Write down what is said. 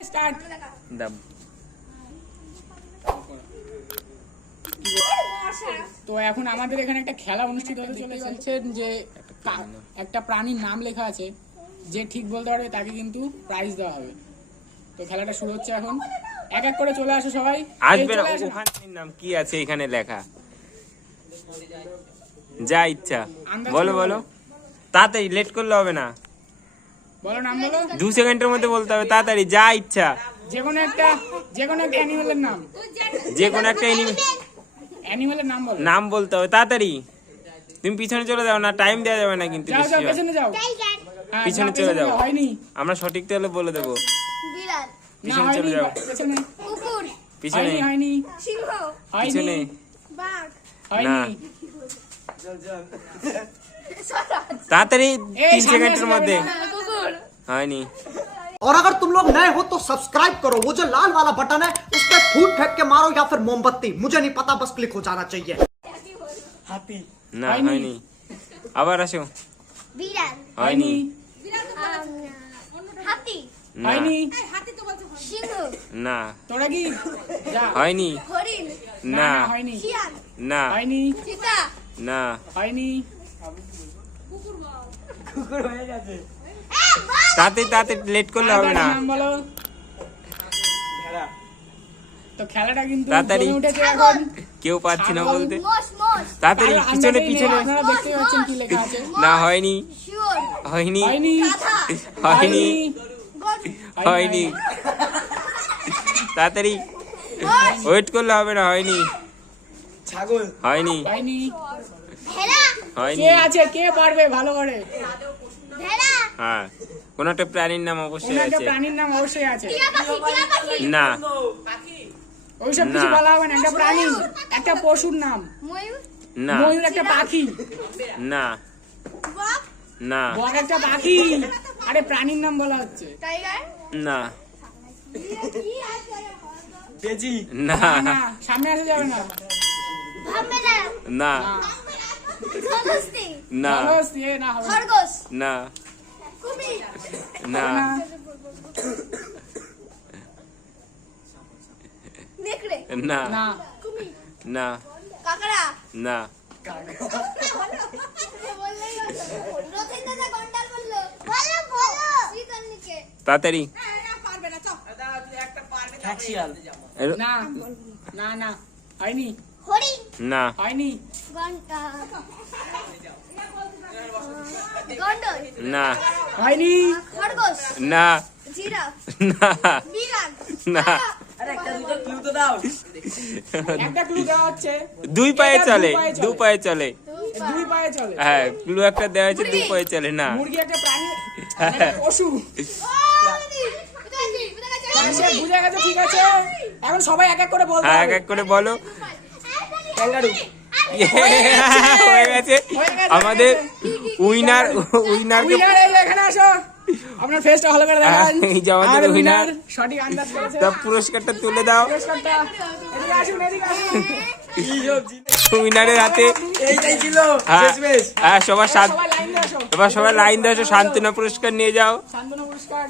Start দাম তো এখন আমাদের এখানে একটা খেলা অনুষ্ঠিত হতে চলেছে যে একটা প্রাণীর নাম লেখা আছে, যে ঠিক বলতে পারবে তাকে কিন্তু প্রাইজ দেওয়া হবে। তো খেলাটা শুরু হচ্ছে এখন। এক এক করে চলে আসো সবাই। আসবে না, ওখানে নাম কি আছে এখানে লেখা, যা ইচ্ছা বলো বলো, তাড়াতাড়ি, লেট করলে হবে না, বলো নাম বলো। 2 সেকেন্ডের মধ্যে বলতে হবে, তাড়াতাড়ি, যা ইচ্ছা, যে কোনো একটা অ্যানিমেলের নাম, যে কোনো একটা অ্যানিমেলের নাম বলো। নাম বলতে হবে, তাড়াতাড়ি। তুমি পিছনে চলে যাও না, টাইম দেওয়া যাবে না কিন্তু যাও বেশি যাও হয়। পেছনে যাও। হ্যাঁ, পিছনে যাও, চলে যাও। হয়নি আমরা সঠিক তাহলে বলে দেবো। বিড়াল, না পিছনে হয়নি, চলে যাও, পেছনে কুকুর, পিছনে, হয়নি হয়নি সিংহ, হয়নি পিছনে, বাঘ, হয়নি। না। তাড়াতাড়ি, এই 3 সামনে সেকেন্ডের আসো, মধ্যে। যাবে না। কুকুর, হয়নি। और अगर तुम लोग नए हो तो सब्सक्राइब करो, वो जो लाल वाला बटन है उस पर फूट फेंक के मारो या फिर मोमबत्ती, मुझे नहीं पता, बस क्लिक हो जाना चाहिए। হাতি না হয়নি। হয়নি, আবার আসো, বিড়াল, হয়নি, হাতি, না হয়নি। সিংহ, না তোরা কি যা। হয়নি, হরিণ, না না না, হয়নি শিয়াল, না হয়নি চিতা, না হয়নি তাতে লেট করলে হবে না, নাম বলো। তো খেলাটা কিন্তু তাড়াতাড়ি। জমে উঠেছে এখন। কেউ পাচ্ছি না ছাগল, বলতে, মোষ, মোষ, তাড়াতাড়ি, কারোর পিছনে আন্দাজেই নেই, পিছনে, আপনারা দেখতে পাচ্ছেন কি লেখা আছে। না হয়নি, শুয়োর, হয়নি, হয়নি গাধা, হয়নি, গরু, হয়নি, তাড়াতাড়ি, ওয়েট করলে হবে না, হয়নি, ছাগল, হয়নি, হয়নি। ভেড়া, হয়নি, কে আছে, কে পারবে ভালো করে? ভেড়া, হ্যাঁ, কোন একটা প্রাণীর নাম অবশ্যই কোন একটা আছে, প্রাণীর নাম অবশ্যই আছে। টিয়া পাখি, টিয়া পাখি, না ওইসব কিছু না। বলা হবে না। একটা প্রাণী, একটা পশুর নাম। ময়ূর, না ময়ূর একটা পাখি, না বাঘ, না বক একটা পাখি। আরে প্রাণীর নাম বলা হচ্ছে। টাইগার, না बेजी, না না, সামনে আসা যাবে না। ভামেরা, না না, খরগোশটি, না খরগোশ, এ না হবে না। খরগোশ, না কুমির, না না, নেকড়ে, না না, কুমির, না কাকড়া, না বললেই হলো। রথিন্দা গন্ডার বললো, বলো বলো, শ্রীকন্যাকে, তাড়াতাড়ি, না, না, না, হয়নি, হরিণ, না হয়নি, গন্ডল, না হয়নি, খরগোশ, না জিরাফ, না বিড়াল, না একটা ক্লু দেওয়া হচ্ছে। 2 পায়ে এটা চলে, 2 2 পায়ে চলে, দুই পায়ে চলে। হ্যাঁ, ক্লু একটা দেওয়া হয়েছে, 2 পায়ে চলে, না মুরগি একটা প্রাণী, একটা পশু। সে বুঝে গেছে, ঠিক আছে। এখন সবাই এক এক করে বলতে হ্যাঁ, এক হবে। এক করে বলো। ক্যাঙ্গারু। হয়ে গেছে আমাদের উইনার, উইনারকে, উইনার এই যে এখানে আসো। আপনার ফেসটা ভালো করে দেখান। এই যে আমাদের আর winner। winner সঠিক আন্দাজ করেছে। তার পুরস্কারটা তুলে দাও পুরস্কারটা এদিকে আসুন, এদিকে আসুন। উইনারের হাতে। এইটাই ছিল হ্যাঁ, শেষমেশ। হ্যাঁ, সবার সবাই লাইন দিয়ে আসো। সবাই লাইন দিয়ে আসো, শান্তনা পুরস্কার নিয়ে যাও। শান্তনু পুরস্কার।